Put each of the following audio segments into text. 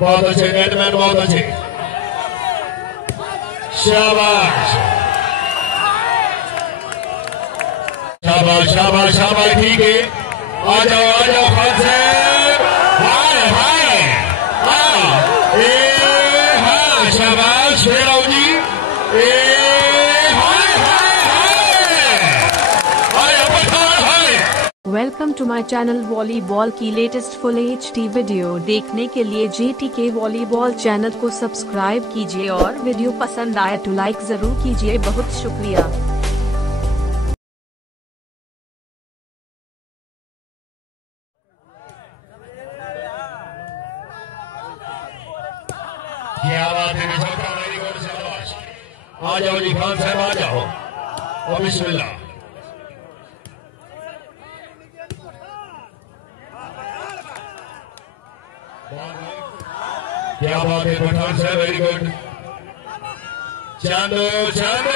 बहुत अच्छे नेटमैन, बहुत अच्छे, शाबाश शाबाश शाबाश शाबाश, ठीक है, आ जाओ खान साहब, हाय हाय, हाँ ए हाँ, शाबाश, फिर आओ जी, ए hi hi hi, welcome to my channel volleyball की लेटेस्ट फुल HD वीडियो देखने के लिए JTK वॉलीबॉल चैनल को सब्सक्राइब कीजिए और वीडियो पसंद आए तो लाइक जरूर कीजिए। बहुत शुक्रिया। क्या बात है, वेरी गुड, शाबाश, आ जाओ जी खान साहब, आ जाओ और बिस्मिल्लाह। क्या बात है पठान साहब, वेरी गुड, चांद चांद,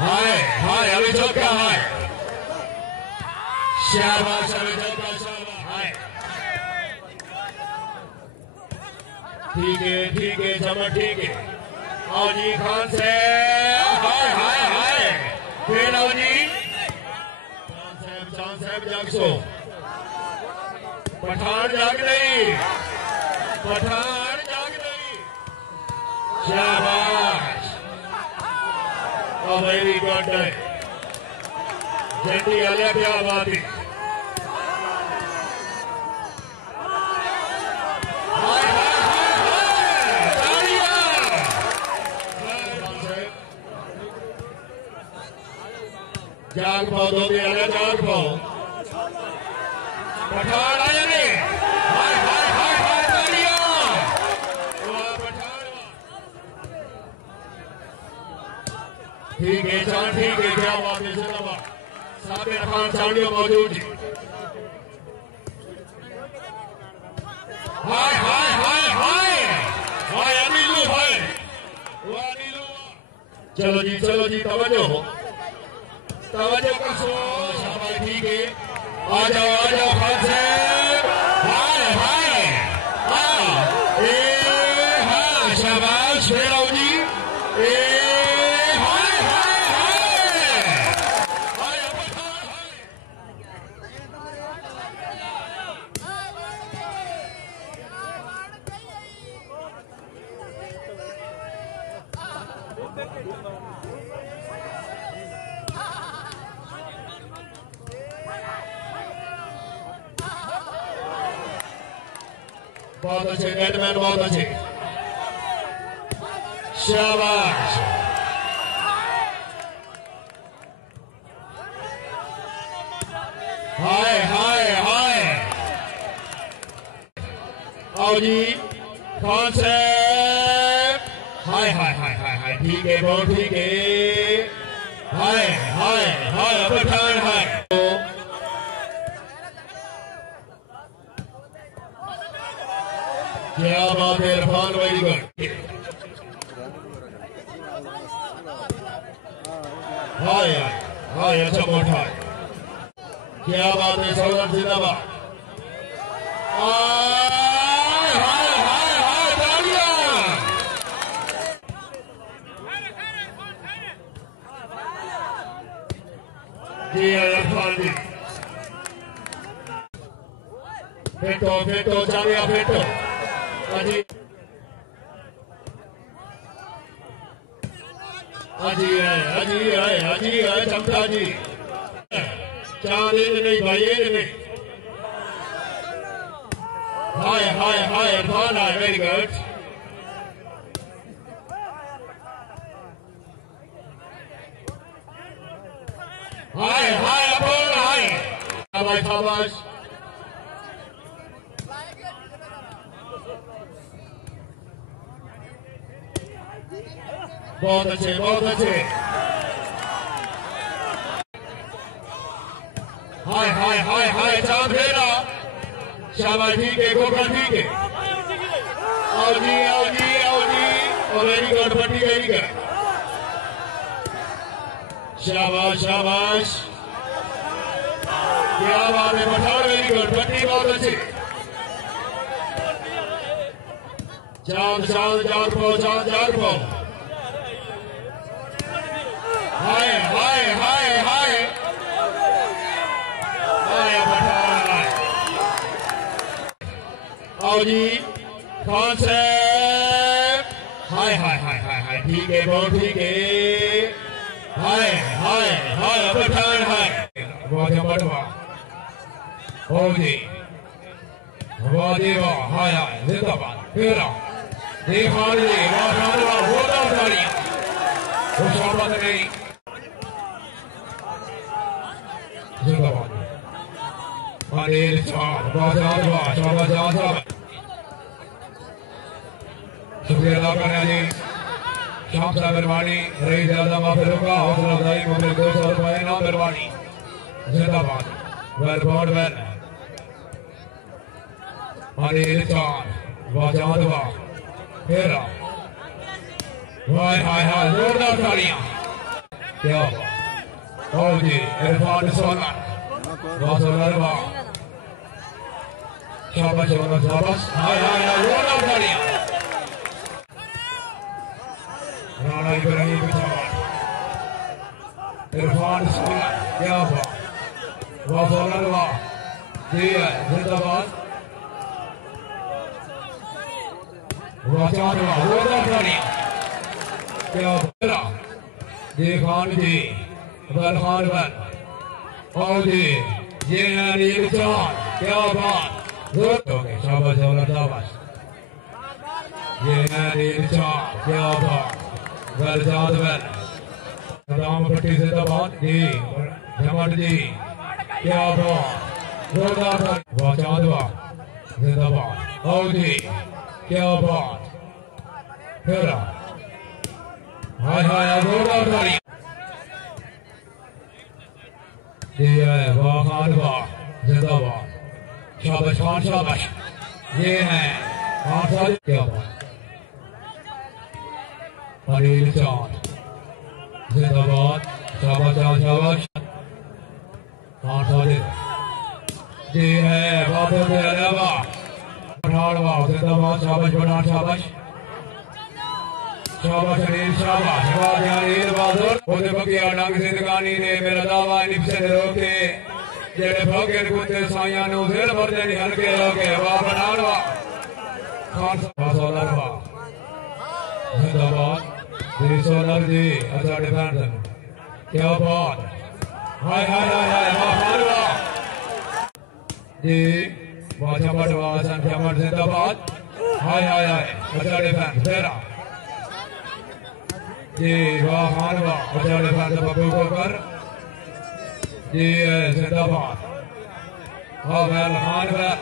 हाय हाय, अभी चौका, हाय शाबाश, अभी चौका, शाबाश, हाय, ठीक है चमन, ठीक है, आओ जी खान साहब, हाय हाय हाय, फिर आओ जी, चांद साहब जाग सो, पठान जाग नहीं, पठान जाग नहीं, शाबाश, वेरी गुड, जंडी आलिया, क्या बात है, जाग पाओ, दो दिन आलिया, जाग पाओ, पठान आया नहीं, हाय हाय हाय हाय, तालियां, पठान, ठीक है चांद, ठीक है, क्या बात है, जिंदाबाद, साबिर खान चांडियों मौजूद जी, हाय हाय हाय हाय हाय, अनिलू भाई, वो अनिलू, चलो जी तवज्जो कर सो, शाबाश, ठीक है, आ जाओ खान साहब, हाय हाय, हाँ ए हाँ, शाबाश, फिर आओ जी, ए हाय हाय हाय, बहुत अच्छे नेटमैन, बहुत अच्छे, शाबाश, हाय हाय हाय, आओ जी खान साहब, हाय हाय हाय हाय हाय, ठीक है, बहुत ठीक है, हाय हाय हाय, पठान हाय, क्या बात है इरफान, वेरी गुड, हाय हाय, अच्छा मोटा, क्या बात है, सौरभ जिंदाबाद, हाय हाय हाय, तालियां, जी इरफान जी, फेटो चालिया, फेटो अजी है चमता जी, चांद नहीं भाई, नहीं, हाय हाय हाय, इरफान है, वेरी गुड, हाय हाय, अपोल हाय, शाबाश शाबाश, बहुत अच्छे, बहुत अच्छे, हाय हाय हाय हाय, चांद फेरा, शाबाश, ठीक है, गोखा, ठीक है, आओ जी, और वेरी गुड, पट्टी, वेरी गुड, शाबाश शाबाश, क्या बात है पठान, वेरी गुड, पट्टी बहुत अच्छी। चांद चांद चार पो, चांद चार पो। हाय हाय हाय हाय हाय पठान। आओ जी खान से। हाय हाय हाय हाय हाय, ठीक है, बहुत ठीक है। हाय हाय हाय पठान, हाय बहुत बढ़िया। हो जी वाह जी वाह, हाय हाय जिंदाबाद। फिर देखा जी माशाअल्लाह, बहुत तालियां। वो शाबाश नहीं, जिंदाबाद। अनिल चांद शाबाश शाबाश शाबाश, शुक्रिया अदा करना जी। शाम साहब मेहरबानी, रही ज्यादा माफिलों का हौसला अफजाई मुझे 200 रुपए ना मेहरबानी, जिंदाबाद। Well God well. अनिल चांद वाह चांद वाह, फिर हाय हाय हाय जोरदार तालियां। क्या और जी इरफान सोना वाह सोना वाह, शाबाश शाबाश शाबाश, हाय हाय हाय जोरदार तालियां। राणा इब्राहिम इरफान सोना, क्या बात, वाह सोना वाह जी है, जिंदाबाद। वाह चांद वाह, जोरदार तालियां। क्या बोला जी खान जी, बल खान बल। और जी ये अनिल चांद, क्या बात, जोर हो गए, शाबाश शाबाश। ये अनिल चांद, क्या बात, बल चांद बल। राम भट्टी जिंदाबाद जी, जमट जी, क्या बात, जोरदार। वाह चांद वाह, जिंदाबाद। और जी क्या बात, फिर हाय हाय जोरदार तालियां। ये है वाह खान वाह, जिंदाबाद। शाबाश खान शाबाश, ये है खान साहब, क्या बात। अनिल चांद जिंदाबाद, शाबाश शाबाश खान साहब जी है। बाबू के अलावा पठान वाह, जिंदाबाद, शाबाश पठान शाबाश शाबाश अनिल शाबाश। वाह अनिल बहादुर, ओदे बगिया डंग जिंदगानी ने मेरा दावा निपसे रोके, जेड़े भोगे कुत्ते साइयां नु फिर भरदे नहीं हल्के रोके। वाह पठान वाह, खान साहब सोलर वाह, जिंदाबाद। जी सोलर जी अच्छा डिफेंस, क्या बात, हाय हाय हाय हाय, वाह खान वाह जी, वाह चमट वाह सन चमट, जिंदाबाद। हाय हाय हाय, अच्छा डिफेंस तेरा जी, वाह खान वाह, अच्छा डिफेंस बब्बू को कर जी, जिंदाबाद। हाँ वेल खान वेल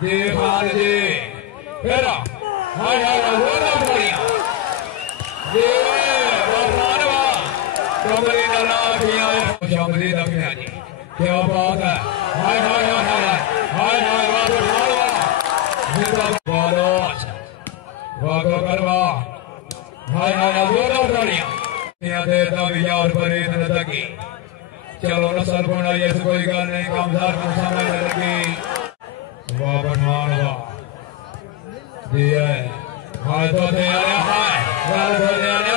जी, खान जी फिर हाय हाय हाय, जोरदार तालियां जी, वाह खान वाह। कमरी नला किया शामली दखिया जी, क्या बात है, हाय हाय हाय हाय हाय हाय, वाह खान वाह, जिंदाबाद। वाह को कर वाह, हाय हाय जोरदार तालियां। यहाँ देर तक यार बने तकी, चलो नसल बना ये कोई गल नहीं, कामदार को समय लगी। वाह पठान वाह जी है, हाय तो दे आया, हाय गल तो दे आया,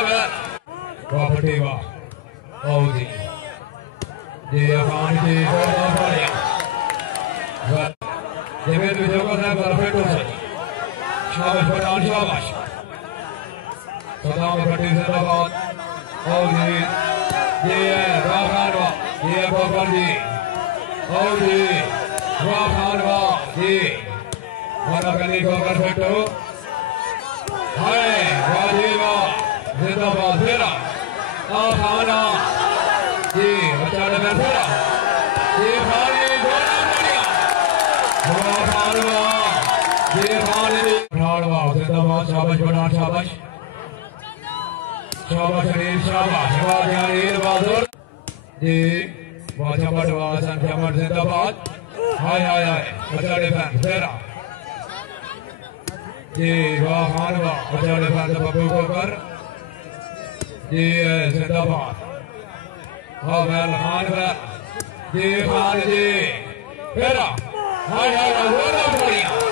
वाह पट्टी वाह। ओ जी जी खान जी, जोरदार तालियां। जेबे तो जो करना परफेक्ट हो सके, शाबाश पठान शाबाश। सदाम भट्टी जिंदाबाद। और जी ये है वाह खान वाह, ये है गोपाल जी। और जी वाह खान वाह जी, वाला करने को परफेक्ट हो, हाय वाह जी वाह, जिंदाबाद। फिर खाना जी, अच्छा लगा फिर ये खान जी, जोरदार तालियां। वाह खान वाह जी, खान जी पठान वाह, जिंदाबाद, शाबाश पठान शाबाश शाबाश अनिल शाबाश। वाह अनिल बहादुर जी, वाह चमट वाह सन चमट, जिंदाबाद। हाय हाय हाय, अच्छा डिफेंस तेरा जी, वाह खान वाह, अच्छा डिफेंस बब्बू को कर जी, जिंदाबाद। हाँ वेल खान वेल जी खान जी फिर हाय हाय वो तो बढ़िया